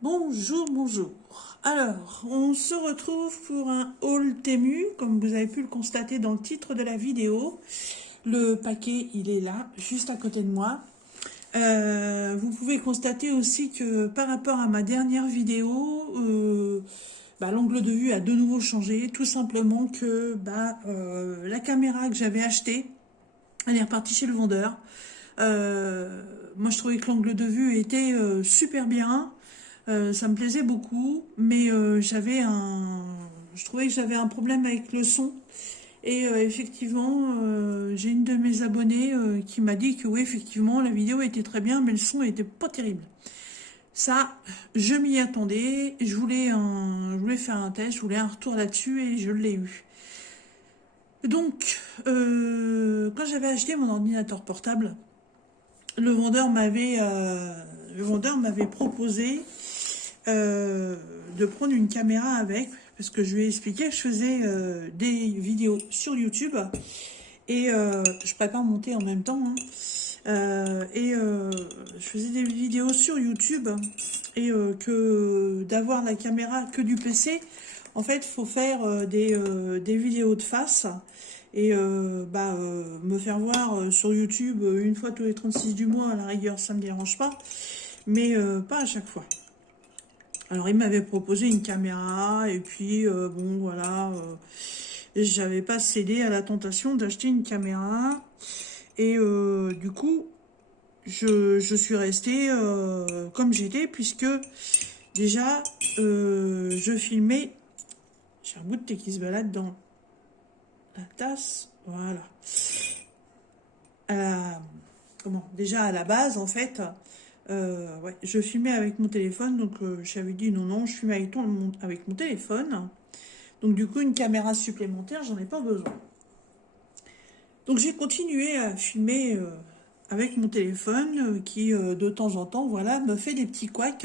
Bonjour, bonjour. Alors, on se retrouve pour un haul Temu, comme vous avez pu le constater dans le titre de la vidéo. Le paquet, il est là, juste à côté de moi. Vous pouvez constater aussi que par rapport à ma dernière vidéo, l'angle de vue a de nouveau changé. Tout simplement que la caméra que j'avais achetée, elle est repartie chez le vendeur. Moi, je trouvais que l'angle de vue était super bien. Ça me plaisait beaucoup, mais je trouvais que j'avais un problème avec le son. Et effectivement, j'ai une de mes abonnées qui m'a dit que oui, effectivement, la vidéo était très bien, mais le son était pas terrible. Ça, je m'y attendais. Je voulais faire un test, je voulais un retour là-dessus et je l'ai eu. Donc, quand j'avais acheté mon ordinateur portable, le vendeur m'avait proposé euh, de prendre une caméra avec, parce que je lui ai expliqué que je faisais des vidéos sur YouTube et je prépare monter en même temps. Je faisais des vidéos sur YouTube et que d'avoir la caméra que du PC, en fait, il faut faire des vidéos de face et me faire voir sur YouTube une fois tous les 36 du mois, à la rigueur, ça me dérange pas, mais pas à chaque fois. Alors il m'avait proposé une caméra et puis bon voilà, j'avais pas cédé à la tentation d'acheter une caméra et du coup je suis restée comme j'étais puisque déjà je filmais. J'ai un bout de thé qui se balade dans la tasse, voilà. À la, déjà à la base en fait. Ouais, je filmais avec mon téléphone, donc j'avais dit non, je filmais avec mon téléphone. Donc du coup, une caméra supplémentaire, j'en ai pas besoin. Donc j'ai continué à filmer avec mon téléphone qui, de temps en temps, voilà, me fait des petits couacs.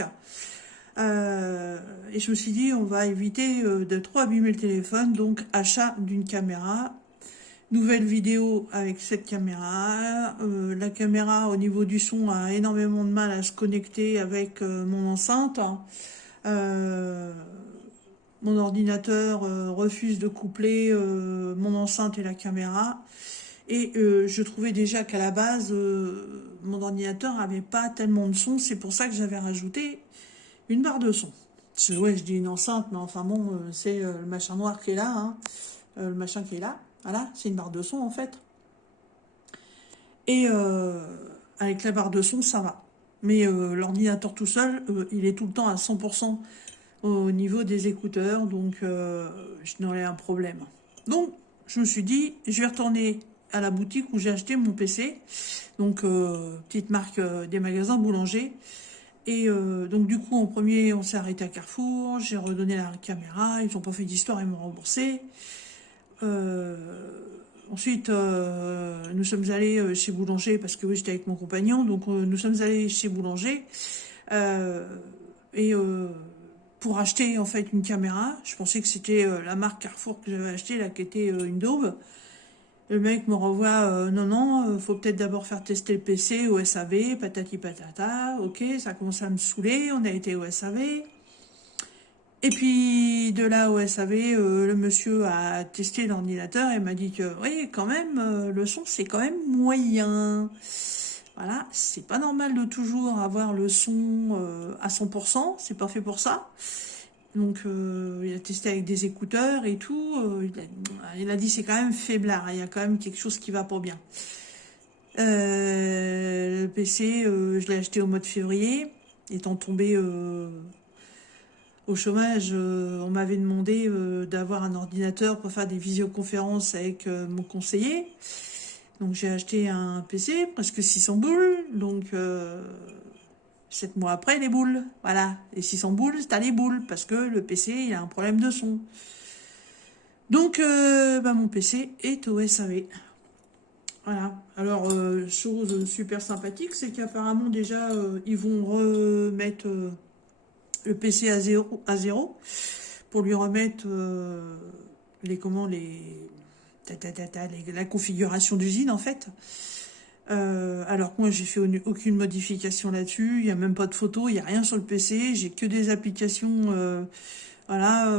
Et je me suis dit, on va éviter de trop abîmer le téléphone, donc achat d'une caméra. Nouvelle vidéo avec cette caméra. La caméra au niveau du son a énormément de mal à se connecter avec mon enceinte. Euh, Mon ordinateur refuse de coupler mon enceinte et la caméra. Et je trouvais déjà qu'à la base, mon ordinateur n'avait pas tellement de son. C'est pour ça que j'avais rajouté une barre de son. Ouais, je dis une enceinte, mais enfin bon, c'est le machin noir qui est là. Hein. Le machin qui est là. Voilà, c'est une barre de son en fait. Et avec la barre de son, ça va. Mais l'ordinateur tout seul, il est tout le temps à 100% au niveau des écouteurs, donc je n'aurais un problème. Donc, je me suis dit, je vais retourner à la boutique où j'ai acheté mon PC, donc petite marque des magasins boulanger. Et donc du coup, en premier, on s'est arrêté à Carrefour, j'ai redonné la caméra, ils n'ont pas fait d'histoire, ils m'ont remboursé. Euh, Ensuite, nous sommes allés chez Boulanger, parce que oui, j'étais avec mon compagnon, donc nous sommes allés chez Boulanger. Euh, et pour acheter en fait une caméra. Je pensais que c'était la marque Carrefour que j'avais acheté là, qui était une daube. Le mec me revoit, non, faut peut-être d'abord faire tester le PC au SAV, patati patata. Ok, ça commence à me saouler. On a été au SAV. Et puis de là au SAV, le monsieur a testé l'ordinateur et m'a dit que oui, quand même, le son c'est quand même moyen. Voilà, c'est pas normal de toujours avoir le son à 100%, c'est pas fait pour ça. Donc il a testé avec des écouteurs et tout. Il a dit c'est quand même faiblard, il y a quand même quelque chose qui va pas bien. Le PC, je l'ai acheté au mois de février, étant tombé au chômage. On m'avait demandé d'avoir un ordinateur pour faire des visioconférences avec mon conseiller. Donc j'ai acheté un PC, presque 600 boules. Donc 7 mois après, les boules. Voilà, les 600 boules, t'as les boules, parce que le PC, il a un problème de son. Donc, mon PC est au SAV. Voilà. Alors, chose super sympathique, c'est qu'apparemment, déjà, ils vont remettre le PC à zéro pour lui remettre les, comment, les, la configuration d'usine, en fait. Alors que moi, j'ai fait aucune modification là-dessus. Il n'y a même pas de photo, il n'y a rien sur le PC. J'ai que des applications, voilà,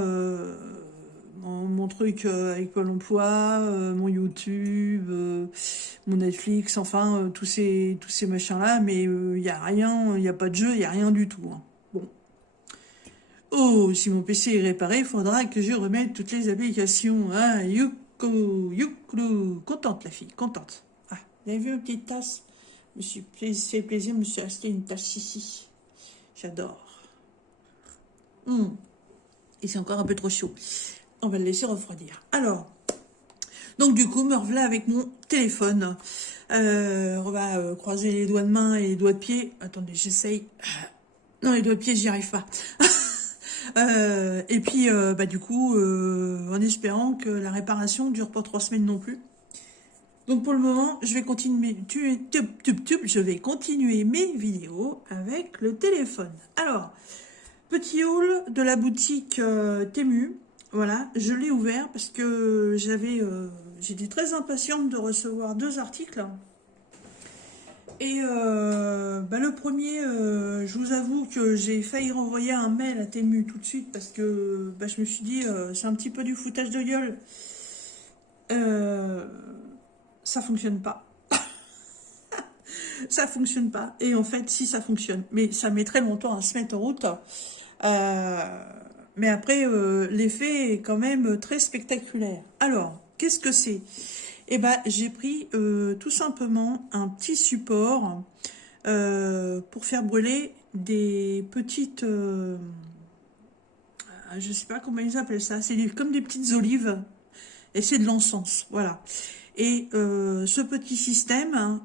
mon truc avec Pôle emploi, mon YouTube, mon Netflix, enfin, tous ces machins-là. Mais il n'y a rien, il n'y a pas de jeu, il n'y a rien du tout, hein. Bon. Oh, si mon PC est réparé, il faudra que je remette toutes les applications. Hein. Youkou, youklou. Contente, la fille, contente. Ah, vous avez vu une petite tasse? Je me suis fait plaisir, je me suis acheté une tasse ici. J'adore. Et c'est encore un peu trop chaud. On va le laisser refroidir. Alors, donc du coup, me revoilà avec mon téléphone. On va croiser les doigts de main et les doigts de pied. Attendez, j'essaye. Non, les doigts de pied, j'y arrive pas. Et puis, du coup, en espérant que la réparation dure pas 3 semaines non plus. Donc pour le moment, je vais continuer, je vais continuer mes vidéos avec le téléphone. Alors, petit haul de la boutique Temu. Voilà, je l'ai ouvert parce que j'étais très impatiente de recevoir 2 articles. Et le premier, je vous avoue que j'ai failli renvoyer un mail à Temu tout de suite parce que je me suis dit, c'est un petit peu du foutage de gueule. Ça fonctionne pas. Ça fonctionne pas. Et en fait, si ça fonctionne, mais ça met très longtemps à se mettre en route. Mais après, l'effet est quand même très spectaculaire. Alors, qu'est-ce que c'est? Eh ben, j'ai pris tout simplement un petit support pour faire brûler des petites, je sais pas comment ils appellent ça, c'est comme des petites olives, et c'est de l'encens, voilà. Et ce petit système, hein,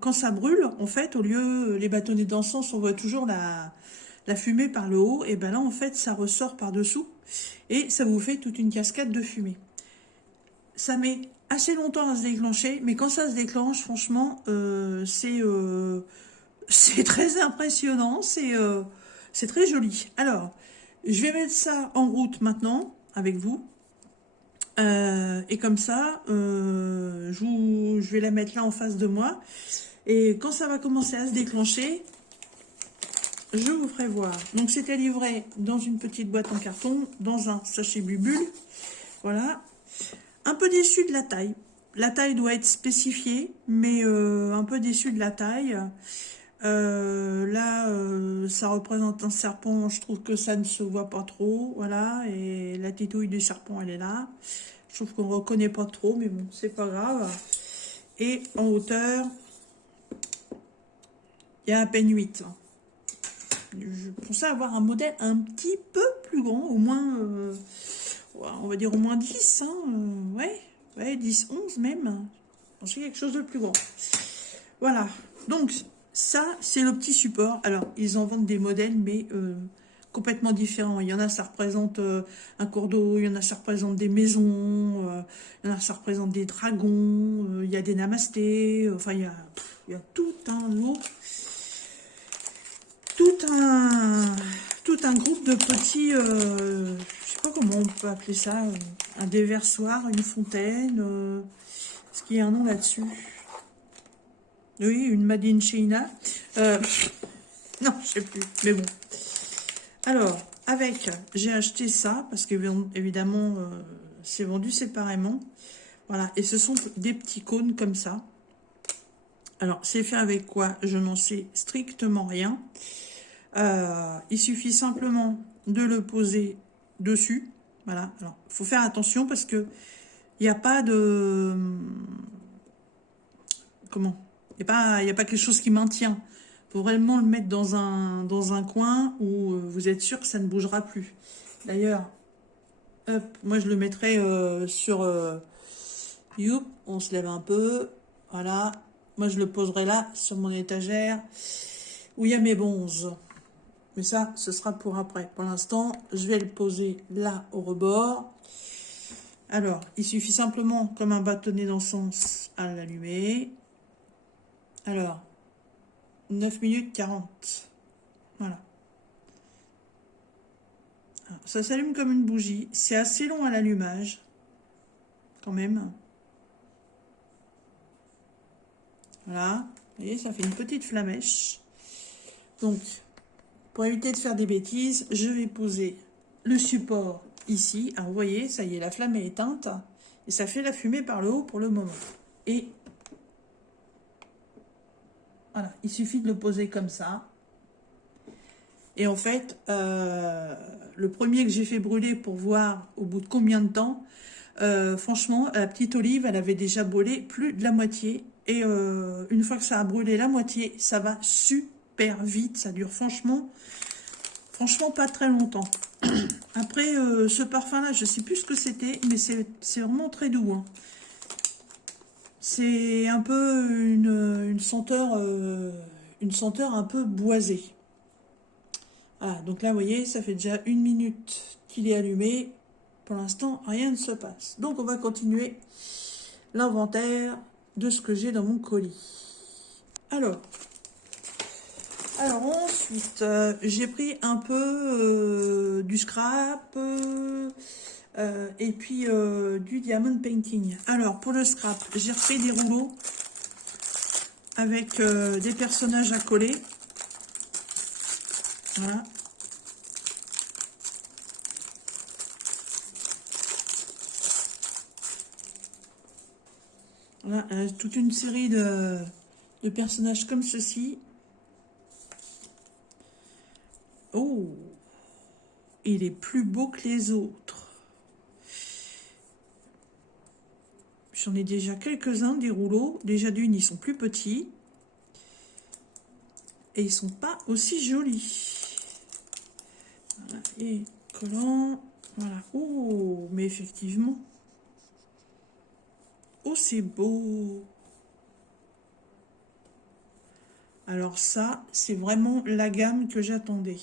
quand ça brûle, en fait, au lieu les bâtonnets d'encens, on voit toujours la fumée par le haut, et ben là, en fait, ça ressort par dessous, et ça vous fait toute une cascade de fumée. Ça met assez longtemps à se déclencher, mais quand ça se déclenche, franchement, c'est très impressionnant, c'est très joli. Alors, je vais mettre ça en route maintenant avec vous. Et comme ça, je vais la mettre là en face de moi. Et quand ça va commencer à se déclencher, je vous ferai voir. Donc, c'était livré dans une petite boîte en carton, dans un sachet bubule. Voilà. Un peu déçu de la taille. La taille doit être spécifiée, mais un peu déçu de la taille. Là, ça représente un serpent. Je trouve que ça ne se voit pas trop. Voilà. Et la titouille du serpent, elle est là. Je trouve qu'on ne reconnaît pas trop, mais bon, c'est pas grave. Et en hauteur, il y a à peine 8. Je pensais avoir un modèle un petit peu plus grand, au moins, on va dire au moins 10. Hein, ouais, 10, 11 même. Je pensais quelque chose de plus grand. Voilà. Donc, ça, c'est le petit support. Alors, ils en vendent des modèles, mais complètement différents. Il y en a, ça représente un cours d'eau. Il y en a, ça représente des maisons. Il y en a, ça représente des dragons. Il y a des namastés. Enfin, il y a tout un lot. Tout un groupe de petits... je sais pas comment on peut appeler ça. Un déversoir, une fontaine. Est-ce qu'il y a un nom là-dessus? Oui, une Made in China. Non, je sais plus, mais bon. Alors, j'ai acheté ça, parce que évidemment, c'est vendu séparément. Voilà, et ce sont des petits cônes comme ça. Alors, c'est fait avec quoi? Je n'en sais strictement rien. Il suffit simplement de le poser dessus. Voilà, alors, il faut faire attention parce que il n'y a pas de... Comment? Il n'y a pas quelque chose qui maintient. Il faut vraiment le mettre dans un coin où vous êtes sûr que ça ne bougera plus. D'ailleurs, hop, moi je le mettrai sur... youp, on se lève un peu. Voilà. Moi je le poserai là, sur mon étagère, où il y a mes bonzes. Mais ça, ce sera pour après. Pour l'instant, je vais le poser là, au rebord. Alors, il suffit simplement, comme un bâtonnet d'encens, à l'allumer. Alors, 9 minutes 40. Voilà. Alors, ça s'allume comme une bougie. C'est assez long à l'allumage. Quand même. Voilà, vous voyez, ça fait une petite flamèche. Donc, pour éviter de faire des bêtises, je vais poser le support ici. Alors, vous voyez, ça y est, la flamme est éteinte. Et ça fait la fumée par le haut pour le moment. Et voilà, il suffit de le poser comme ça. Et en fait, le premier que j'ai fait brûler pour voir au bout de combien de temps, franchement, la petite olive, elle avait déjà brûlé plus de la moitié. Et une fois que ça a brûlé la moitié, ça va super vite. Ça dure franchement pas très longtemps. Après, ce parfum-là, je sais plus ce que c'était, mais c'est vraiment très doux. Hein. C'est un peu une senteur un peu boisée. Voilà, donc là, vous voyez, ça fait déjà 1 minute qu'il est allumé. Pour l'instant, rien ne se passe. Donc, on va continuer l'inventaire de ce que j'ai dans mon colis. Alors ensuite, j'ai pris un peu du scrap et puis du diamond painting. Alors, pour le scrap, j'ai repris des rouleaux avec des personnages à coller. Voilà. Voilà, toute une série de personnages comme ceci. Oh, il est plus beau que les autres. J'en ai déjà quelques-uns des rouleaux. Déjà d'une, ils sont plus petits. Et ils sont pas aussi jolis. Voilà, et collant. Voilà. Oh, mais effectivement. Oh, c'est beau. Alors ça, c'est vraiment la gamme que j'attendais.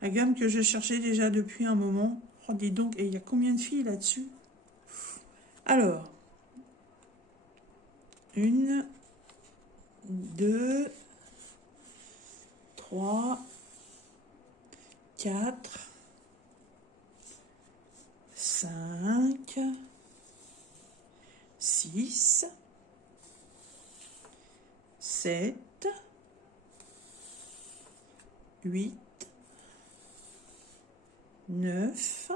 La gamme que je cherchais déjà depuis un moment. Oh, dis donc, et il y a combien de filles là-dessus? Alors, 1, 2, 3, 4, 5, 6, 7, 8, 9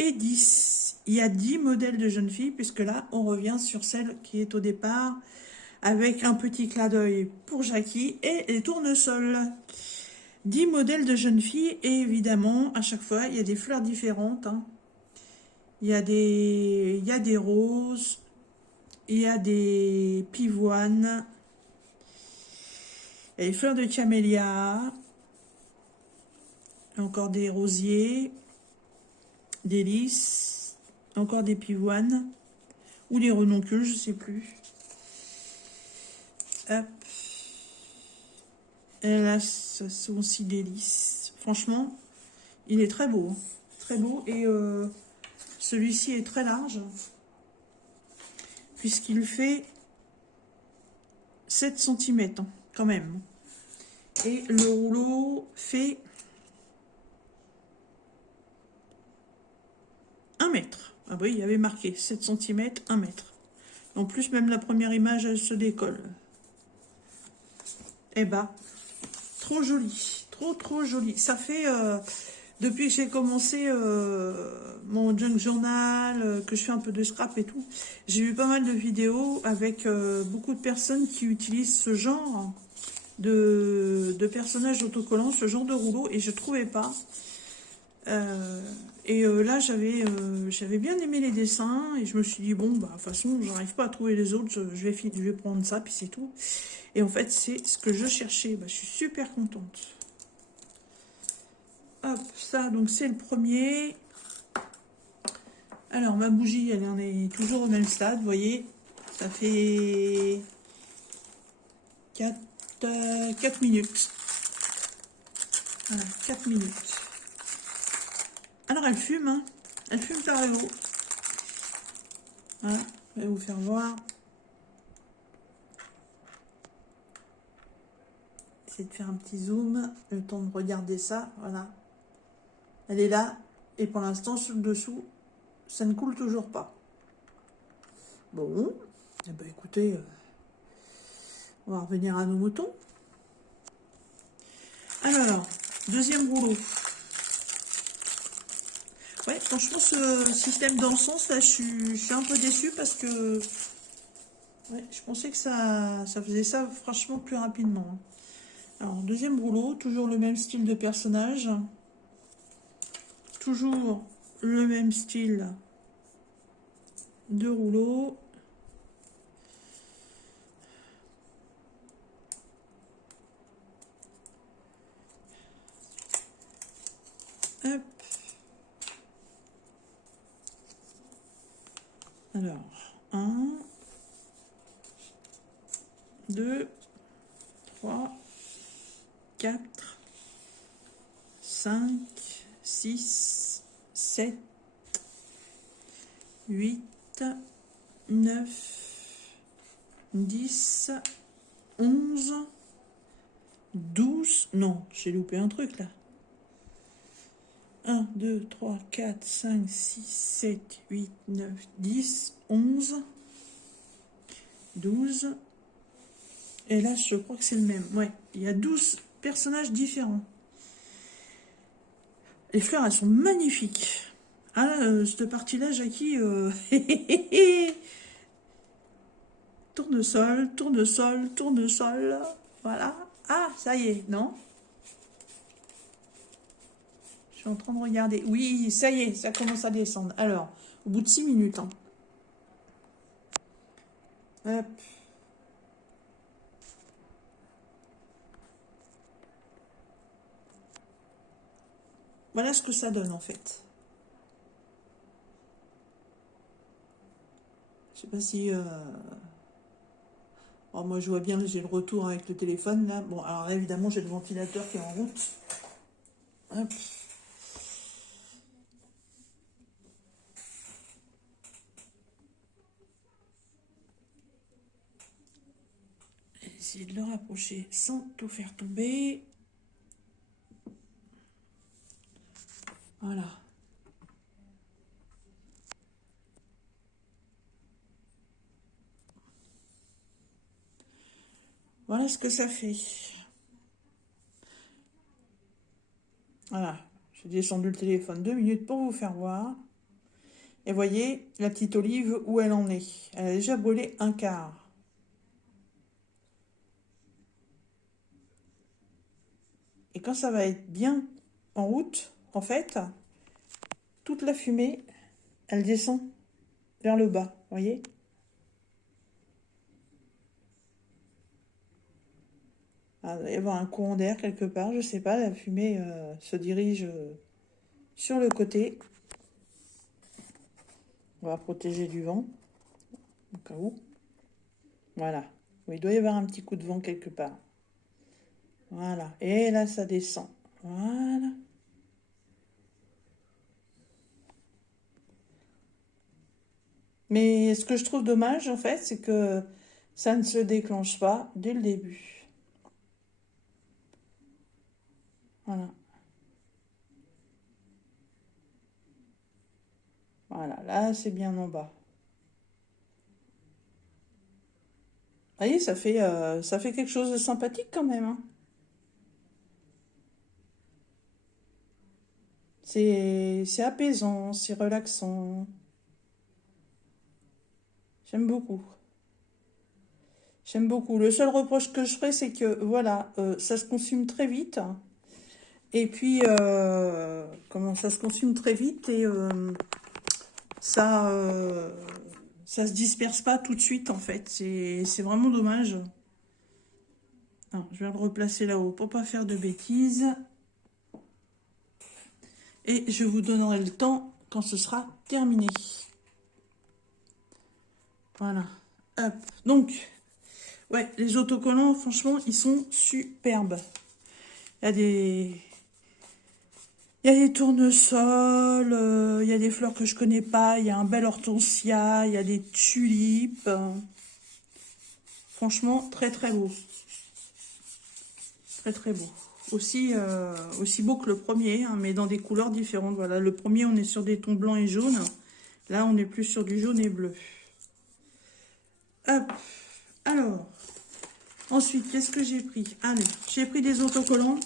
et 10. Il y a 10 modèles de jeunes filles, puisque là, on revient sur celle qui est au départ, avec un petit clin d'œil pour Jackie et les tournesols. 10 modèles de jeunes filles, et évidemment, à chaque fois, il y a des fleurs différentes. Hein. Il y a des roses, il y a des pivoines, il y a des fleurs de camélia, encore des rosiers, des lys, encore des pivoines, ou des renoncules, je sais plus. Hop. Et là, ce sont aussi des lys. Franchement, il est très beau. Hein. Très beau. Et celui-ci est très large. Puisqu'il fait 7 cm, hein, quand même. Et le rouleau fait 1 mètre. Ah oui, il y avait marqué 7 cm, 1 mètre. En plus, même la première image, elle se décolle. Eh ben, trop joli. Trop joli. Ça fait, depuis que j'ai commencé mon junk journal, que je fais un peu de scrap et tout, j'ai vu pas mal de vidéos avec beaucoup de personnes qui utilisent ce genre de personnages autocollants, ce genre de rouleau, et je trouvais pas. Là, j'avais bien aimé les dessins, et je me suis dit, bon, bah, de toute façon, j'arrive pas à trouver les autres, je vais prendre ça, puis c'est tout. Et en fait, c'est ce que je cherchais. Bah, je suis super contente. Hop, ça, donc c'est le premier. Alors, ma bougie, elle en est toujours au même stade, vous voyez. Ça fait 4 minutes. Voilà, 4 minutes. Alors, elle fume, hein. Elle fume par le haut. Voilà, je vais vous faire voir. Essayer de faire un petit zoom, le temps de regarder ça, voilà. Elle est là, et pour l'instant, sur le dessous, ça ne coule toujours pas. Bon, Eh ben, écoutez, on va revenir à nos moutons. Alors, deuxième rouleau. Ouais, franchement, ce système d'encens, là, je suis un peu déçue parce que ouais, je pensais que ça faisait ça franchement plus rapidement, hein. Alors, deuxième rouleau, toujours le même style de personnage. Toujours le même style de rouleau. Hop. Alors, 1, 2, 3, 4, 5, 6, 7, 8, 9, 10, 11, 12. Non, j'ai loupé un truc là. 1, 2, 3, 4, 5, 6, 7, 8, 9, 10, 11, 12. Et là, je crois que c'est le même. Ouais, il y a 12 personnages différents. Les fleurs, elles sont magnifiques. Ah là, cette partie-là, Jackie... tournesol, tournesol, tournesol. Voilà. Ah, ça y est, non? Je suis en train de regarder. Oui, ça y est, ça commence à descendre. Alors, au bout de 6 minutes. Hein. Hop. Voilà ce que ça donne, en fait. Je sais pas si... Bon, moi, je vois bien, j'ai le retour avec le téléphone, là. Bon, alors évidemment, j'ai le ventilateur qui est en route. Hop. Essayer de le rapprocher sans tout faire tomber. Voilà. Voilà ce que ça fait. Voilà. J'ai descendu le téléphone 2 minutes pour vous faire voir. Et voyez la petite olive où elle en est. Elle a déjà brûlé un quart. Et quand ça va être bien en route, en fait, toute la fumée, elle descend vers le bas, voyez? Ah, il doit y avoir un courant d'air quelque part, je sais pas, la fumée se dirige sur le côté. On va protéger du vent, au cas où. Voilà. Oui, il doit y avoir un petit coup de vent quelque part. Voilà. Et là, ça descend. Voilà. Mais ce que je trouve dommage, en fait, c'est que ça ne se déclenche pas dès le début. Voilà. Voilà, là, c'est bien en bas. Vous voyez, ça fait quelque chose de sympathique quand même, hein. C'est apaisant, c'est relaxant. J'aime beaucoup. J'aime beaucoup. Le seul reproche que je ferais, c'est que, voilà, ça se consume très vite. Et puis, comment ça se consume très vite et ça, ça se disperse pas tout de suite, en fait. C'est vraiment dommage. Alors, je vais le replacer là-haut pour pas faire de bêtises. Et je vous donnerai le temps quand ce sera terminé. Voilà. Hop. Donc, ouais, les autocollants, franchement, ils sont superbes. Il y a des... Il y a des tournesols, il y a des fleurs que je connais pas, il y a un bel hortensia, il y a des tulipes. Franchement, très très beau. Très très beau. Aussi, aussi beau que le premier, hein, mais dans des couleurs différentes. Voilà, le premier, on est sur des tons blancs et jaunes. Là, on est plus sur du jaune et bleu. Hop. Alors, ensuite, qu'est-ce que j'ai pris? Allez, j'ai pris des autocollants.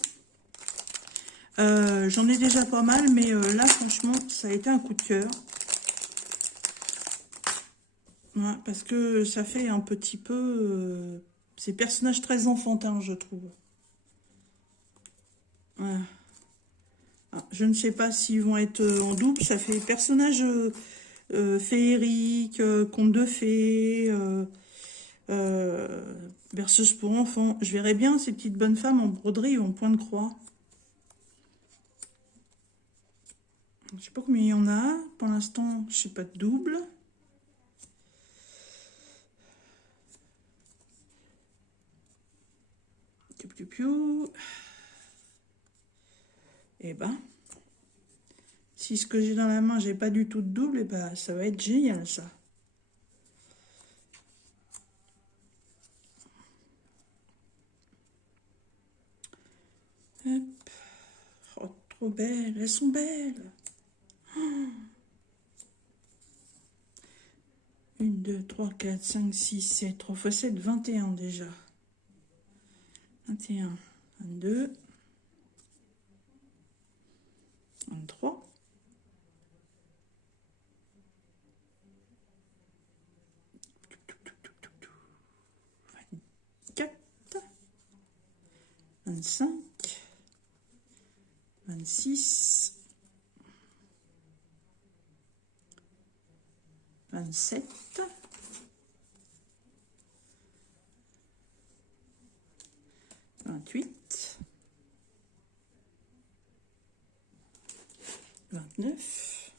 J'en ai déjà pas mal, mais là, franchement, ça a été un coup de cœur. Ouais, parce que ça fait un petit peu... ces personnages très enfantins, je trouve. Ouais. Ah, je ne sais pas s'ils vont être en double. Ça fait personnages féeriques, contes de fées, berceuse pour enfants. Je verrais bien ces petites bonnes femmes en broderie ou en point de croix. Je sais pas combien il y en a. Pour l'instant, je sais pas de double. Piu, piu, piu. Et ben, si ce que j'ai dans la main, j'ai pas du tout de double, et ben, ça va être génial, ça. Hop. Oh, trop belles, elles sont belles. Oh. 1, 2, 3, 4, 5, 6, 7. 3 x 7, 21 déjà. 21, 22, 23. 24, 25, 26, 27, 28, 29,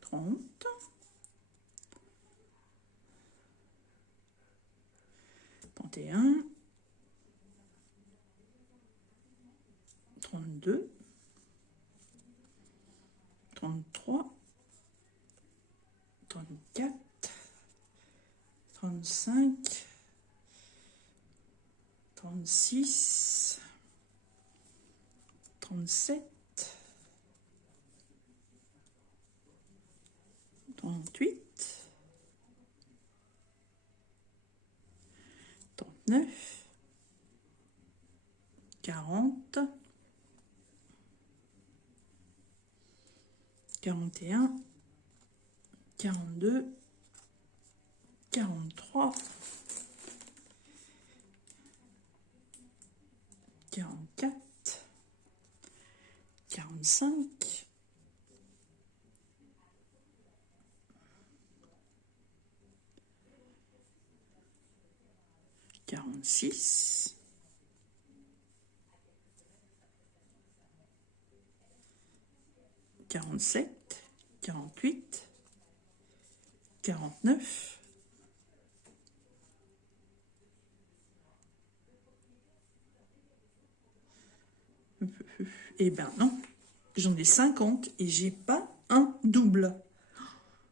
30, 31, 32, 33, 34, 35, 36, 37, 38, 39, 40, 41, 42, 43, 44, 45, 46, 47, 48, 49, 50. Eh ben non, j'en ai 50 et j'ai pas un double.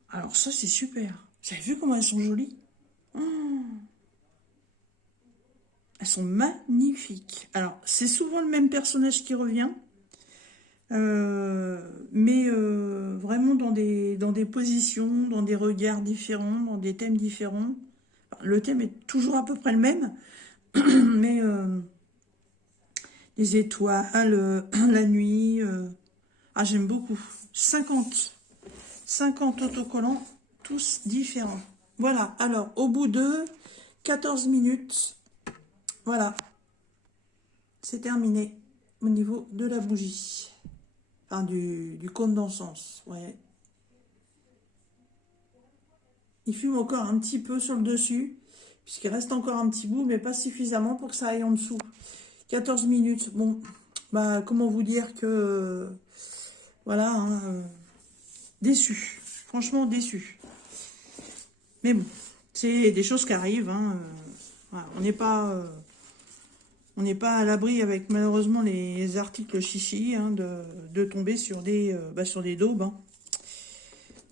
Alors ça, c'est super. Vous avez vu comment elles sont jolies? Oh, elles sont magnifiques. Alors, c'est souvent le même personnage qui revient. Mais vraiment dans des positions, dans des regards différents, dans des thèmes différents. Enfin, le thème est toujours à peu près le même, mais les étoiles, la nuit. Ah, j'aime beaucoup. 50 autocollants, tous différents. Voilà, alors au bout de 14 minutes, voilà, c'est terminé au niveau de la bougie. Enfin, du cône d'encens, ouais. Il fume encore un petit peu sur le dessus, puisqu'il reste encore un petit bout, mais pas suffisamment pour que ça aille en dessous. 14 minutes, bon, bah, comment vous dire que, voilà, hein, déçu, franchement déçu. Mais bon, c'est des choses qui arrivent, hein, voilà, on n'est pas à l'abri avec malheureusement les articles chichi, hein, de tomber sur des daubes, hein.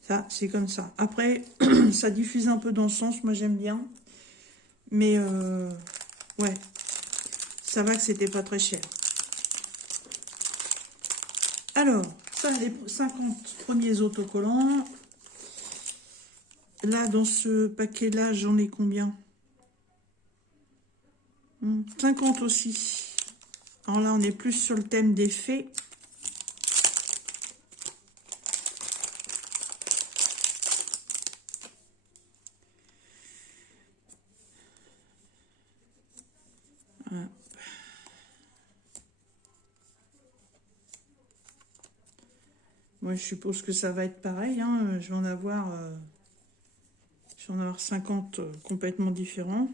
Ça, c'est comme ça. Après, ça diffuse un peu dans le sens, moi j'aime bien. Mais, ouais, ça va que c'était pas très cher. Alors, ça, les 50 premiers autocollants. Là, dans ce paquet-là, j'en ai combien? 50 aussi. Alors là, on est plus sur le thème des fées. Voilà. Moi, je suppose que ça va être pareil. Hein. Je vais en avoir 50 complètement différents.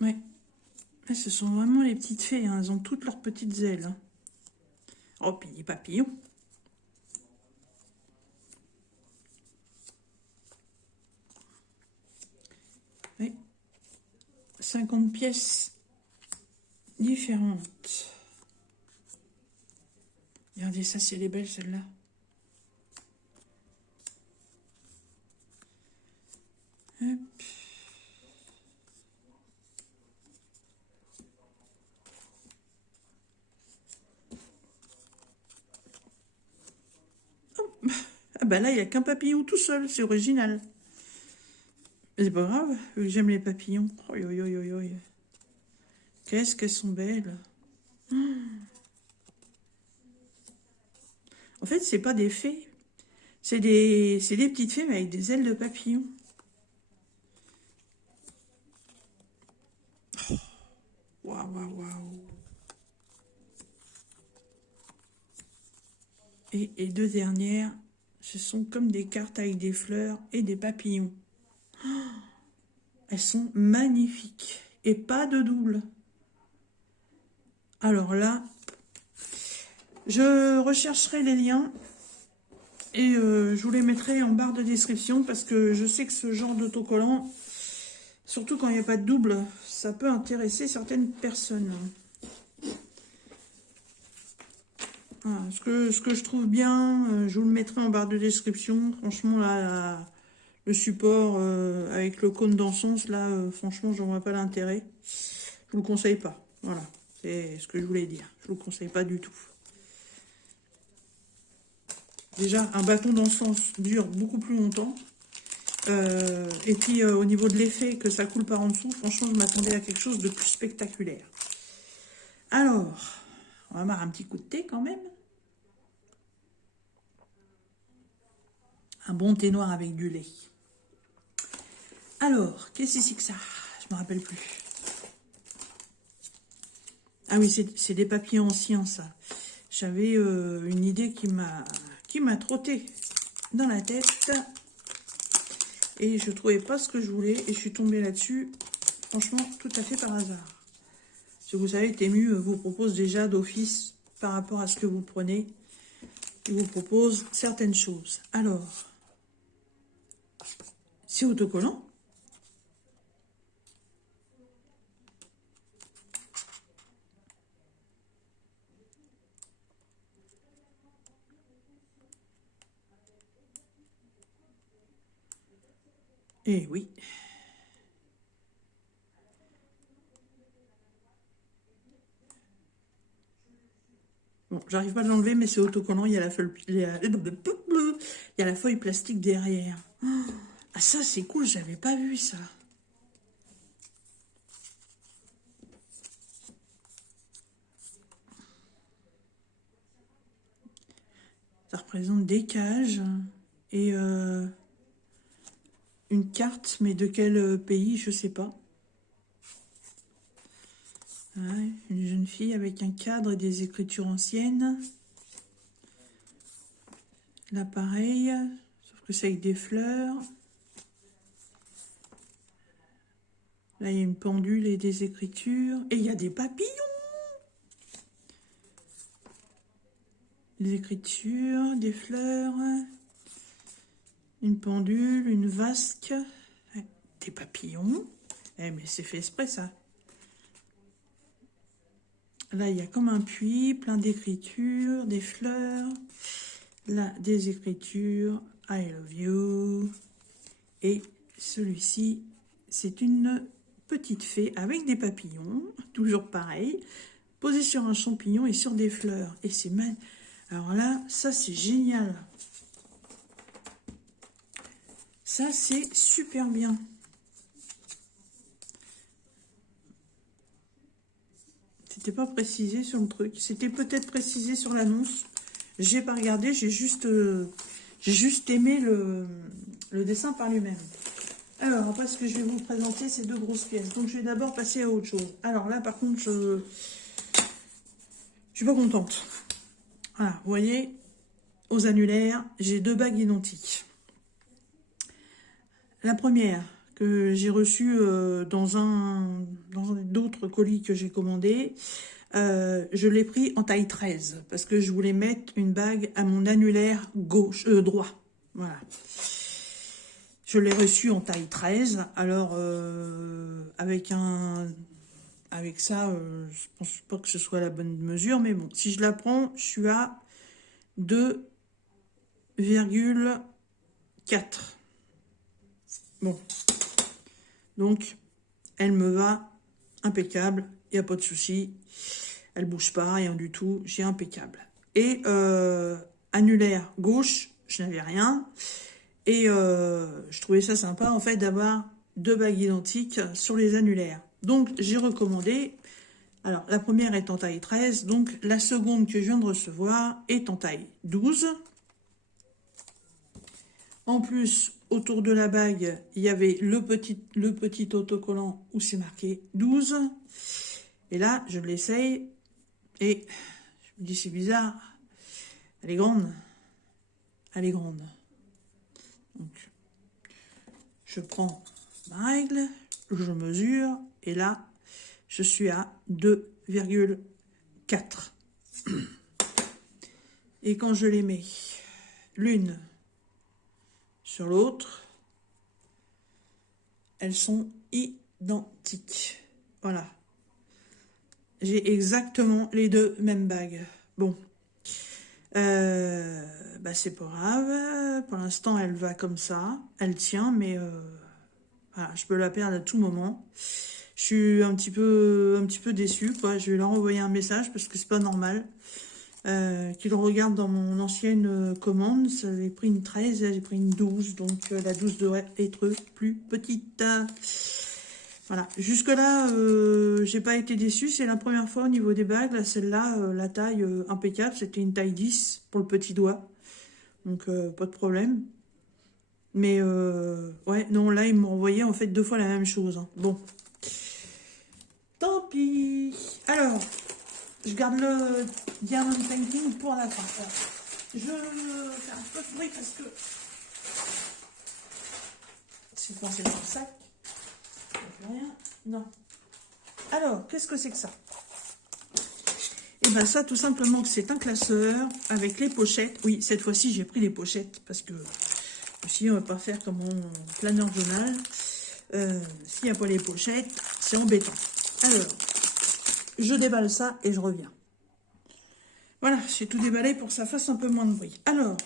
Ouais. Là, ce sont vraiment les petites fées. Hein. Elles ont toutes leurs petites ailes. Hein. Oh, puis les papillons. Oui. 50 pièces différentes. Regardez, ça, c'est les belles, celles-là. Hop. Ah bah là, il n'y a qu'un papillon tout seul, c'est original. Mais c'est pas grave, j'aime les papillons. Oh, yo, yo, yo, yo. Qu'est-ce qu'elles sont belles. En fait, c'est pas des fées. C'est des petites fées, mais avec des ailes de papillon. Waouh, waouh, waouh. Et les deux dernières, ce sont comme des cartes avec des fleurs et des papillons. Elles sont magnifiques. Et pas de double. Alors là, je rechercherai les liens. Et je vous les mettrai en barre de description parce que je sais que ce genre d'autocollant, surtout quand il n'y a pas de double, ça peut intéresser certaines personnes. Voilà, ce que je trouve bien, je vous le mettrai en barre de description. Franchement, là, le support avec le cône d'encens, là, franchement, j'en vois pas l'intérêt. Je vous le conseille pas. Voilà, c'est ce que je voulais dire. Je vous le conseille pas du tout. Déjà, un bâton d'encens dure beaucoup plus longtemps. Et puis, au niveau de l'effet que ça coule par en dessous, franchement, je m'attendais à quelque chose de plus spectaculaire. Alors, on va mettre un petit coup de thé quand même. Un bon thé noir avec du lait. Alors, qu'est-ce que c'est que ça? Je me rappelle plus. Ah oui, c'est des papiers anciens, ça. J'avais une idée qui m'a trotté dans la tête. Et je trouvais pas ce que je voulais. Et je suis tombée là-dessus, franchement, tout à fait par hasard. Si vous savez, Temu vous propose déjà d'office, par rapport à ce que vous prenez, il vous propose certaines choses. Alors, c'est autocollant. Eh oui. Bon, j'arrive pas à l'enlever, mais c'est autocollant. Il y a la feuille, il y a la feuille plastique derrière. Ah, ça, c'est cool. J'avais pas vu ça. Ça représente des cages et une carte, mais de quel pays, je sais pas. Ouais, une jeune fille avec un cadre et des écritures anciennes. Là, pareil, sauf que c'est avec des fleurs. Là, il y a une pendule et des écritures. Et il y a des papillons. Des écritures, des fleurs. Une pendule, une vasque. Des papillons. Eh, mais c'est fait exprès, ça. Là, il y a comme un puits, plein d'écritures, des fleurs. Là, des écritures. I love you. Et celui-ci, c'est une petite fée avec des papillons, toujours pareil, posée sur un champignon et sur des fleurs. Et c'est mal. Alors là, ça c'est génial. Ça c'est super bien. C'était pas précisé sur le truc. C'était peut-être précisé sur l'annonce. J'ai pas regardé, j'ai juste aimé le dessin par lui-même. Alors, après, ce que je vais vous présenter, c'est 2 grosses pièces. Donc, je vais d'abord passer à autre chose. Alors là, par contre, je suis pas contente. Voilà, vous voyez, aux annulaires, j'ai 2 bagues identiques. La première, que j'ai reçue dans d'autres colis que j'ai commandé, je l'ai pris en taille 13, parce que je voulais mettre une bague à mon annulaire droit. Voilà. Je l'ai reçu en taille 13, alors avec ça, je pense pas que ce soit la bonne mesure, mais bon, si je la prends, je suis à 2,4. Bon, donc elle me va impeccable, il n'y a pas de souci, elle bouge pas, rien du tout, j'ai impeccable. Et annulaire gauche, je n'avais rien. Et je trouvais ça sympa, en fait, d'avoir 2 bagues identiques sur les annulaires. Donc, j'ai recommandé. Alors, la première est en taille 13. Donc, la seconde que je viens de recevoir est en taille 12. En plus, autour de la bague, il y avait le petit autocollant où c'est marqué 12. Et là, je l'essaye. Et je me dis, c'est bizarre. Elle est grande. Elle est grande. Donc, je prends ma règle, je mesure, et là, je suis à 2,4. Et quand je les mets l'une sur l'autre, elles sont identiques. Voilà. J'ai exactement les 2 mêmes bagues. Bon. C'est pas grave. Pour l'instant, elle va comme ça. Elle tient, mais voilà, je peux la perdre à tout moment. Je suis un petit peu déçue, quoi. Je vais leur envoyer un message parce que c'est pas normal. Qu'ils regardent dans mon ancienne commande. Ça avait pris une 13, j'ai pris une 12. Donc la 12 devrait être plus petite. Voilà, jusque-là, j'ai pas été déçue. C'est la première fois au niveau des bagues. Là, celle-là, la taille impeccable. C'était une taille 10 pour le petit doigt. Donc, pas de problème. Mais, ouais, non, là, ils m'ont envoyé, en fait, 2 fois la même chose. Hein. Bon. Tant pis. Alors, je garde le Diamond Painting pour la fin. Alors, je fais un peu de bruit parce que c'est coincé dans le sac. Rien. Non. Alors, qu'est-ce que c'est que ça? Et bien ça, tout simplement, c'est un classeur avec les pochettes. Oui, cette fois-ci, j'ai pris les pochettes parce que aussi, on ne va pas faire comme mon planeur journal. S'il n'y a pas les pochettes, c'est embêtant. Alors, je déballe ça et je reviens. Voilà, j'ai tout déballé pour que ça fasse un peu moins de bruit. Alors,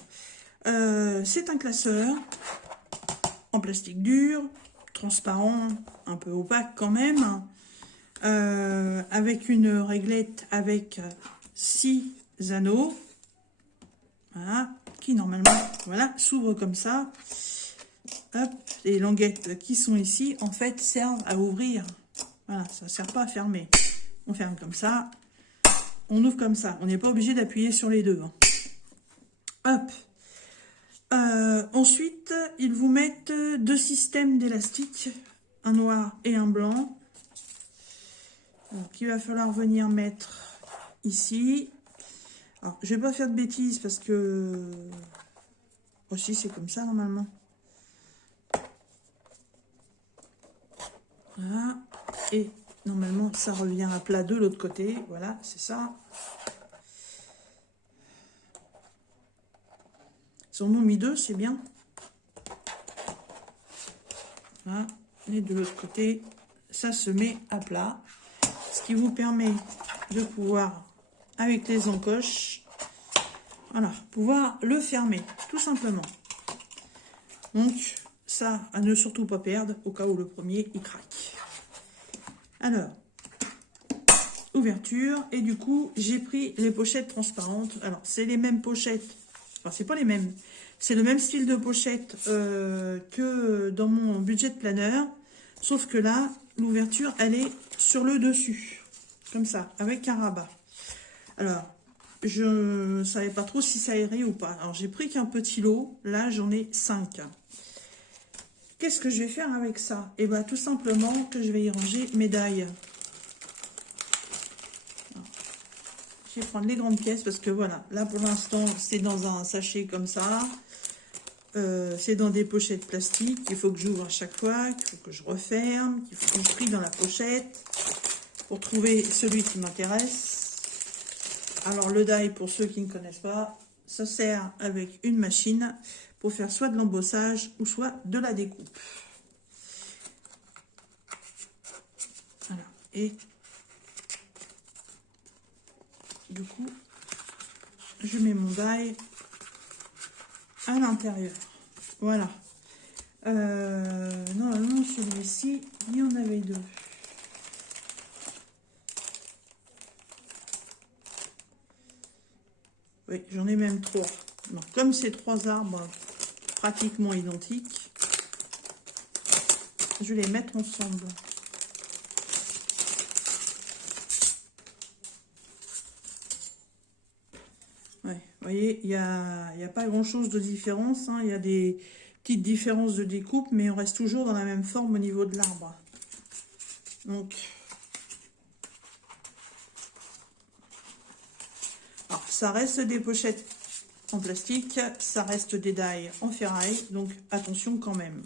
c'est un classeur en plastique dur, transparent, un peu opaque quand même, avec une réglette avec 6 anneaux, voilà, qui normalement, voilà, s'ouvre comme ça. Hop, les languettes qui sont ici, en fait, servent à ouvrir. Voilà, ça ne sert pas à fermer. On ferme comme ça, on ouvre comme ça. On n'est pas obligé d'appuyer sur les 2. Hein. Hop. Ensuite, ils vous mettent 2 systèmes d'élastiques, un noir et un blanc. Alors, qu'il va falloir venir mettre ici. Alors, je vais pas faire de bêtises parce que aussi c'est comme ça normalement. Voilà. Et normalement, ça revient à plat de l'autre côté. Voilà, c'est ça. Ils en ont mis 2, c'est bien. Voilà. Et de l'autre côté, ça se met à plat. Ce qui vous permet de pouvoir, avec les encoches, voilà, pouvoir le fermer, tout simplement. Donc, ça, à ne surtout pas perdre, au cas où le premier, il craque. Alors, ouverture, et du coup, j'ai pris les pochettes transparentes. Alors, c'est les mêmes pochettes, enfin, c'est pas les mêmes, c'est le même style de pochette que dans mon budget de planeur, sauf que là, l'ouverture, elle est sur le dessus, comme ça, avec un rabat. Alors, je ne savais pas trop si ça irait ou pas. Alors, j'ai pris qu'un petit lot. Là, j'en ai 5. Qu'est-ce que je vais faire avec ça? Eh bien, tout simplement que je vais y ranger mes dailles. Je vais prendre les grandes pièces parce que voilà, là, pour l'instant, c'est dans un sachet comme ça. C'est dans des pochettes plastiques qu'il faut que j'ouvre à chaque fois, qu'il faut que je referme, qu'il faut que je trie dans la pochette pour trouver celui qui m'intéresse. Alors, le die, pour ceux qui ne connaissent pas, ça sert avec une machine pour faire soit de l'embossage ou soit de la découpe. Voilà. Et du coup, je mets mon die à l'intérieur. Voilà. Normalement, celui-ci, il y en avait 2. Oui, j'en ai même 3. Donc, comme ces 3 arbres pratiquement identiques, je vais les mettre ensemble. Ouais, vous voyez, il n'y a pas grand-chose de différence. Hein. Il y a des petites différences de découpe, mais on reste toujours dans la même forme au niveau de l'arbre. Donc, alors, ça reste des pochettes en plastique, ça reste des dailles en ferraille, donc attention quand même.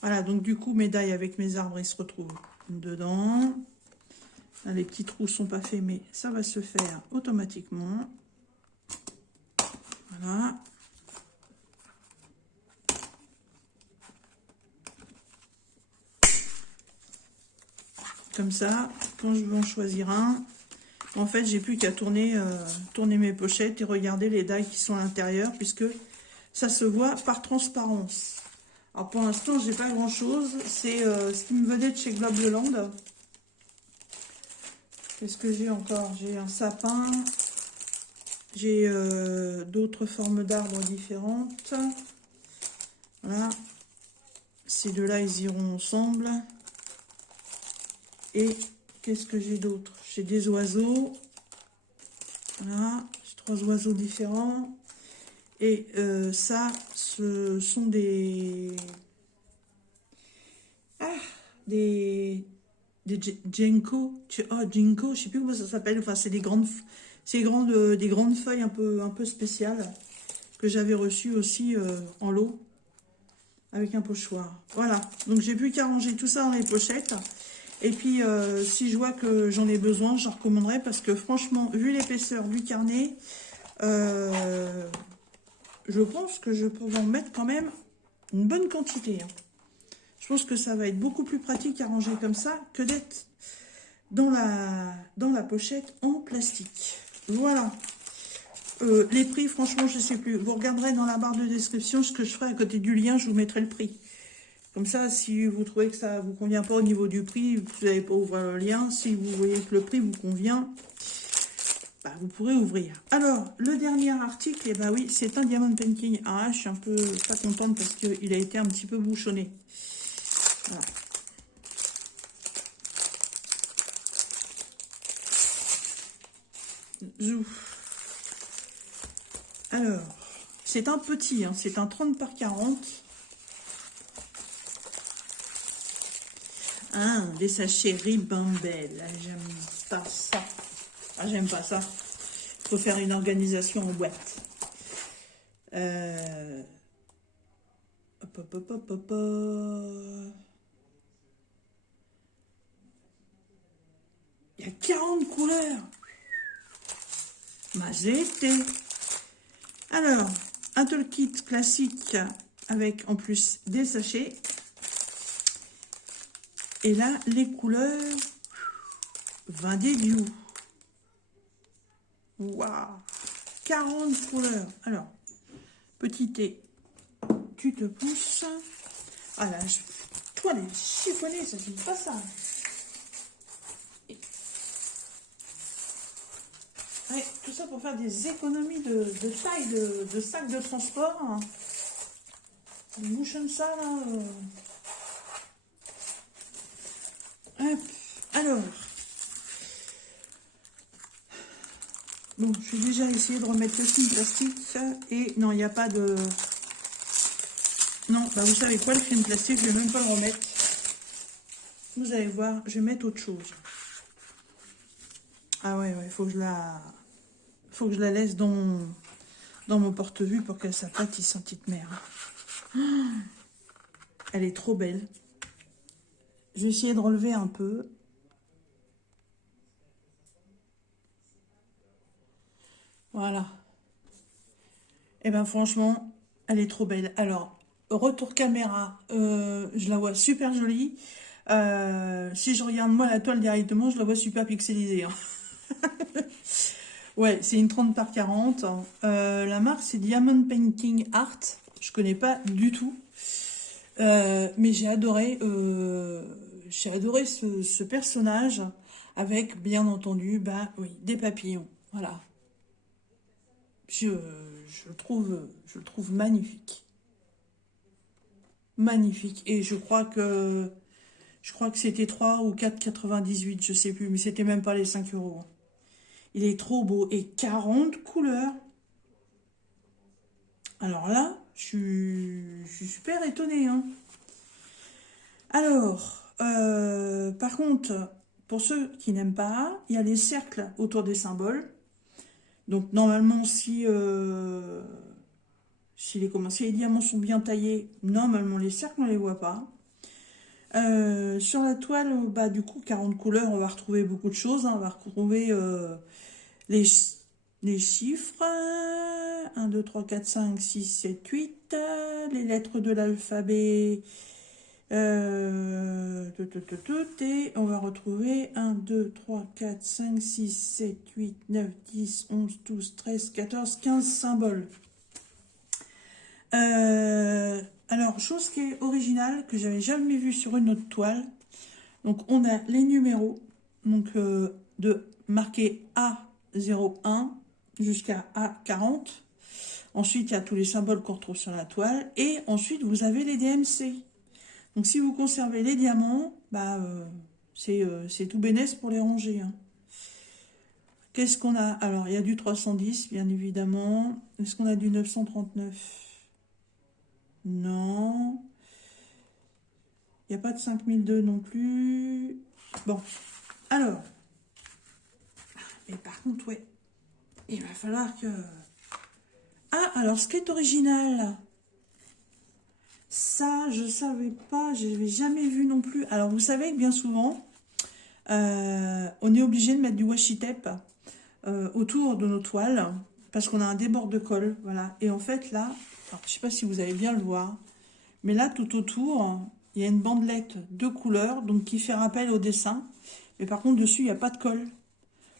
Voilà, donc du coup, mes dailles avec mes arbres, ils se retrouvent dedans. Là, les petits trous sont pas faits, mais ça va se faire automatiquement. Voilà. Comme ça, quand je veux en choisir un, en fait, j'ai plus qu'à tourner mes pochettes et regarder les dailles qui sont à l'intérieur, puisque ça se voit par transparence. Alors pour l'instant, j'ai pas grand chose. C'est ce qui me venait de chez Globleland. Qu'est-ce que j'ai encore? J'ai un sapin. J'ai d'autres formes d'arbres différentes. Voilà. Ces deux-là, ils iront ensemble. Et qu'est-ce que j'ai d'autre? J'ai des oiseaux. Voilà. J'ai 3 oiseaux différents. Et ça, ce sont des Ginkgo, Ginkgo, je sais plus comment ça s'appelle. Enfin, c'est des grandes feuilles un peu spéciales que j'avais reçues aussi en lot avec un pochoir. Voilà. Donc j'ai plus qu'à ranger tout ça dans les pochettes. Et puis si je vois que j'en ai besoin, j'en recommanderais parce que franchement, vu l'épaisseur du carnet, je pense que je peux en mettre quand même une bonne quantité. Hein. Je pense que ça va être beaucoup plus pratique à ranger comme ça que d'être dans la pochette en plastique. Voilà. Les prix, franchement, je ne sais plus. Vous regarderez dans la barre de description ce que je ferai à côté du lien, je vous mettrai le prix. Comme ça, si vous trouvez que ça ne vous convient pas au niveau du prix, vous n'allez pas ouvrir le lien. Si vous voyez que le prix vous convient, bah, vous pourrez ouvrir. Alors, le dernier article, eh ben oui, c'est un diamond painting. Ah, je suis un peu pas contente parce qu'il a été un petit peu bouchonné. Voilà. Alors, c'est un petit, hein, c'est un 30 par 40. Ah, des sachets Ribambelle. J'aime pas ça. Ah, j'aime pas ça. Il faut faire une organisation en boîte. Hop, hop, hop, hop, hop, hop. Il y a 40 couleurs. Mazette. Alors, un toolkit classique avec en plus des sachets. Et là, les couleurs, vin début. Waouh, 40 couleurs. Alors, petit thé, tu te pousses. Ah là, toile est chiffonnée, ça c'est pas ça. Ouais, tout ça pour faire des économies de taille de sac de transport. Hein. On bouchonne ça là. Hop. Alors. Bon, je vais déjà essayer de remettre le film plastique. Et non, il n'y a pas de... Non, bah vous savez quoi, le film plastique, je ne vais même pas le remettre. Vous allez voir, je vais mettre autre chose. Ah ouais, faut que je la laisse dans mon porte-vue pour qu'elle s'aplatisse en petite mère. Elle est trop belle. Je vais essayer de relever un peu. Voilà. Et ben franchement, elle est trop belle. Alors, retour caméra, je la vois super jolie. Si je regarde moi la toile directement, je la vois super pixelisée. Hein. Ouais, c'est une 30 par 40. La marque, c'est Diamond Painting Art. Je connais pas du tout. Mais j'ai adoré ce personnage avec, bien entendu, bah oui, des papillons. Voilà. Je le trouve magnifique. Magnifique. Et je crois que c'était 3 ou 4,98, je sais plus, mais c'était même pas les 5 euros. Il est trop beau. Et 40 couleurs. Alors là, je suis super étonnée. Hein. Alors, par contre, pour ceux qui n'aiment pas, il y a les cercles autour des symboles. Donc normalement, si les diamants sont bien taillés, normalement les cercles, on ne les voit pas. Sur la toile, bah, du coup, 40 couleurs, on va retrouver beaucoup de choses. Hein. On va retrouver les, les chiffres. 1, 2, 3, 4, 5, 6, 7, 8. Les lettres de l'alphabet. Et on va retrouver 1, 2, 3, 4, 5, 6, 7, 8, 9, 10, 11, 12, 13, 14, 15 symboles. Alors, chose qui est originale, que j'avais jamais vue sur une autre toile. Donc, on a les numéros, donc de marqué A01 jusqu'à A40. Ensuite, il y a tous les symboles qu'on retrouve sur la toile. Et ensuite, vous avez les DMC. Donc, si vous conservez les diamants, bah, c'est tout bénesse pour les ranger. Hein. Qu'est-ce qu'on a? Alors, il y a du 310, bien évidemment. Est-ce qu'on a du 939? Non. Il n'y a pas de 5002 non plus. Bon. Alors. Mais par contre, ouais. Il va falloir que... Ah, alors, ce qui est original... Ça, je savais pas, je n'avais jamais vu non plus. Alors, vous savez que bien souvent, on est obligé de mettre du washi tape autour de nos toiles parce qu'on a un débord de colle, voilà. Et en fait, là, alors, je sais pas si vous allez bien le voir, mais là, tout autour, il y a une bandelette de couleurs, donc qui fait rappel au dessin. Mais par contre, dessus, il n'y a pas de colle.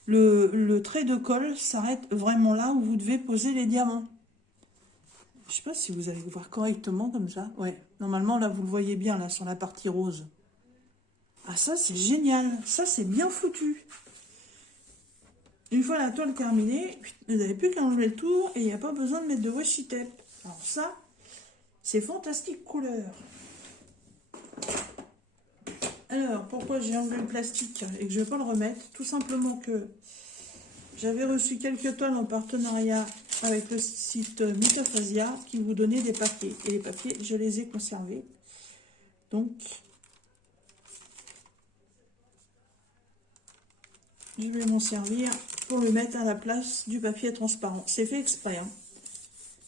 Le trait de colle s'arrête vraiment là où vous devez poser les diamants. Je sais pas si vous allez le voir correctement comme ça. Ouais, normalement, là, vous le voyez bien, là, sur la partie rose. Ah, ça, c'est génial. Ça, c'est bien foutu. Une fois la toile terminée, vous n'avez plus qu'à enlever le tour et il n'y a pas besoin de mettre de washi tape. Alors ça, c'est fantastique couleur. Alors, pourquoi j'ai enlevé le plastique et que je ne vais pas le remettre? Tout simplement que j'avais reçu quelques toiles en partenariat avec le site Mythophasia qui vous donnait des papiers. Et les papiers, je les ai conservés. Donc, je vais m'en servir pour le mettre à la place du papier transparent. C'est fait exprès. Hein.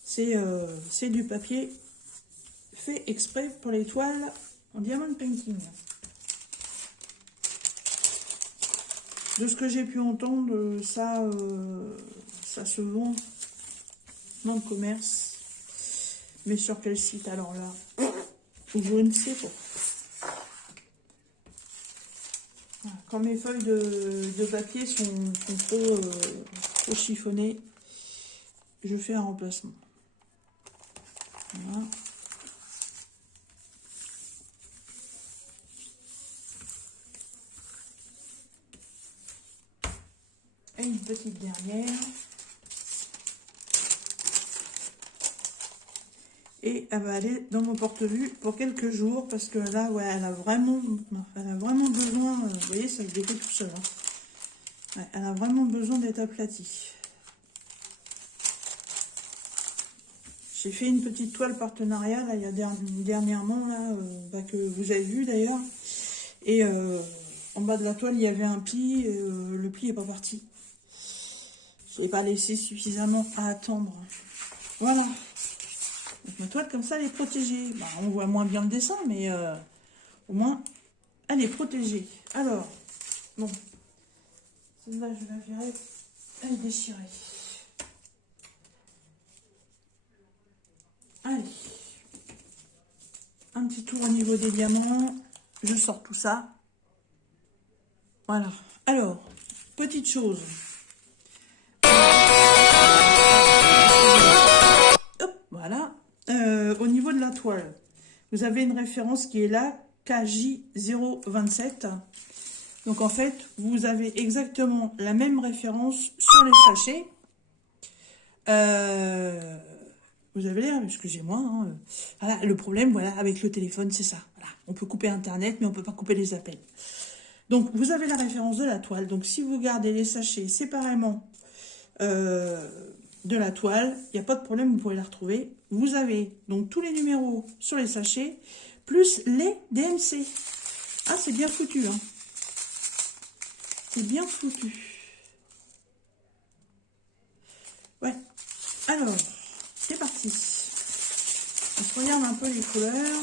C'est du papier fait exprès pour les toiles en diamond painting. De ce que j'ai pu entendre, ça se vend dans le commerce. Mais sur quel site alors là? Je ne sais pas. Voilà. Quand mes feuilles de papier sont trop chiffonnées, je fais un remplacement. Voilà. Et une petite dernière. Et elle va aller dans mon porte-vue pour quelques jours parce que là, ouais, elle a vraiment besoin. Vous voyez, ça se défait tout seul. Hein. Ouais, elle a vraiment besoin d'être aplatie. J'ai fait une petite toile partenariat là, il y a dernièrement là, que vous avez vu d'ailleurs. Et en bas de la toile, il y avait un pli. Et, le pli n'est pas parti. Je l'ai pas laissé suffisamment à attendre. Voilà. Donc ma toile comme ça, elle est protégée. Bah, on voit moins bien le dessin, mais au moins, elle est protégée. Alors, bon. Celle-là, je la verrai. Elle est déchirée. Allez. Un petit tour au niveau des diamants. Je sors tout ça. Voilà. Alors, petite chose. Hop, voilà. Au niveau de la toile, vous avez une référence qui est là, KJ027. Donc en fait, vous avez exactement la même référence sur les sachets. Vous avez l'air, excusez-moi. Hein, voilà, le problème, voilà, avec le téléphone, c'est ça. Voilà, on peut couper Internet, mais on ne peut pas couper les appels. Donc vous avez la référence de la toile. Donc si vous gardez les sachets séparément de la toile, il n'y a pas de problème, vous pouvez la retrouver. Vous avez donc tous les numéros sur les sachets, plus les DMC. Ah, c'est bien foutu, hein. C'est bien foutu. Ouais. Alors, c'est parti. On se regarde un peu les couleurs.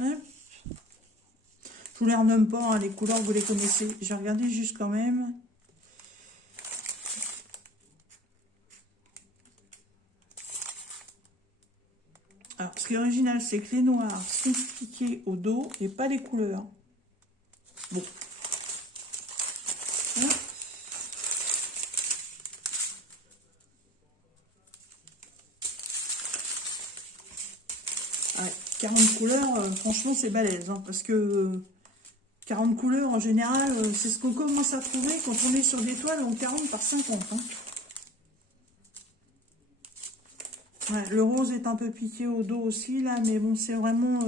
Hop. Je vous les renomme pas, hein, les couleurs, vous les connaissez. J'ai regardé juste quand même. Alors, ce qui est original, c'est que les noirs sont piqués au dos et pas les couleurs. Bon. Hop. Ouais, 40 couleurs, franchement, c'est balèze. Hein, parce que 40 couleurs, en général, c'est ce qu'on commence à trouver quand on est sur des toiles en 40 par 50. Hein. Ouais, le rose est un peu piqué au dos aussi, là, mais bon, c'est vraiment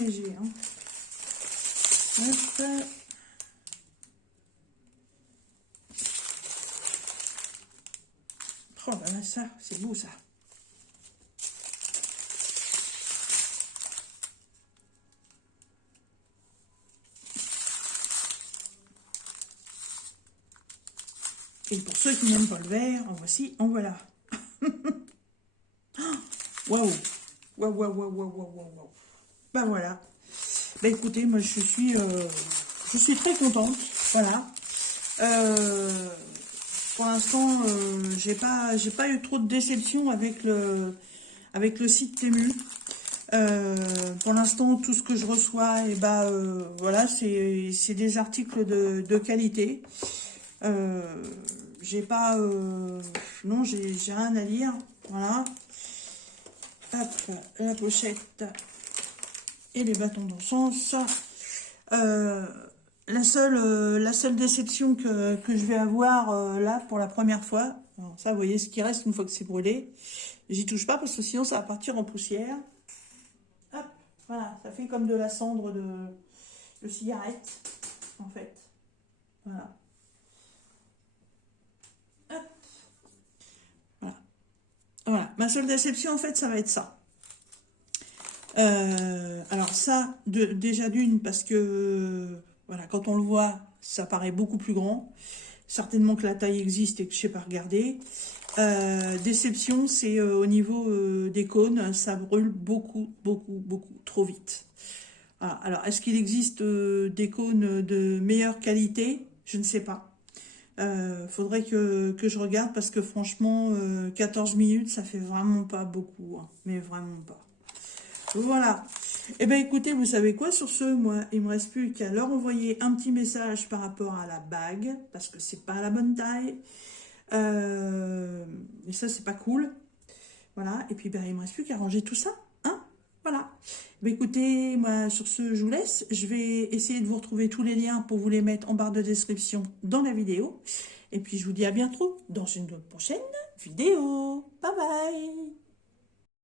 léger. Hein. Hop. Oh là là, ça, c'est beau, ça. Et pour ceux qui n'aiment pas le vert, en voici, en voilà. Waouh! Waouh, waouh, waouh, waouh, waouh, waouh. Ben voilà. Ben écoutez, moi je suis très contente. Voilà. Pour l'instant, j'ai pas eu trop de déception avec le site Temu. Pour l'instant, tout ce que je reçois, et voilà, c'est des articles de qualité. J'ai pas, non, j'ai rien à dire. Voilà. Hop, la pochette et les bâtons d'encens. La seule déception que je vais avoir là pour la première fois, alors ça vous voyez ce qui reste une fois que c'est brûlé, j'y touche pas parce que sinon ça va partir en poussière. Hop, voilà, ça fait comme de la cendre de cigarette en fait. Voilà. Hop. Voilà. Voilà. Ma seule déception en fait ça va être ça. Alors ça, déjà d'une, parce que voilà, quand on le voit, ça paraît beaucoup plus grand. Certainement que la taille existe et que je ne sais pas regarder. Déception, c'est au niveau des cônes, ça brûle beaucoup, beaucoup, beaucoup trop vite. Voilà. Alors, est-ce qu'il existe des cônes de meilleure qualité? Je ne sais pas. Faudrait que je regarde parce que franchement, 14 minutes, ça fait vraiment pas beaucoup. Hein, mais vraiment pas. Voilà. Eh bien, écoutez, vous savez quoi, sur ce, moi, il me reste plus qu'à leur envoyer un petit message par rapport à la bague, parce que c'est pas la bonne taille. Et ça, c'est pas cool. Voilà. Et puis, ben, il me reste plus qu'à ranger tout ça. Hein, voilà. Bah, écoutez, moi, sur ce, je vous laisse. Je vais essayer de vous retrouver tous les liens pour vous les mettre en barre de description dans la vidéo. Et puis, je vous dis à bientôt dans une prochaine vidéo. Bye bye!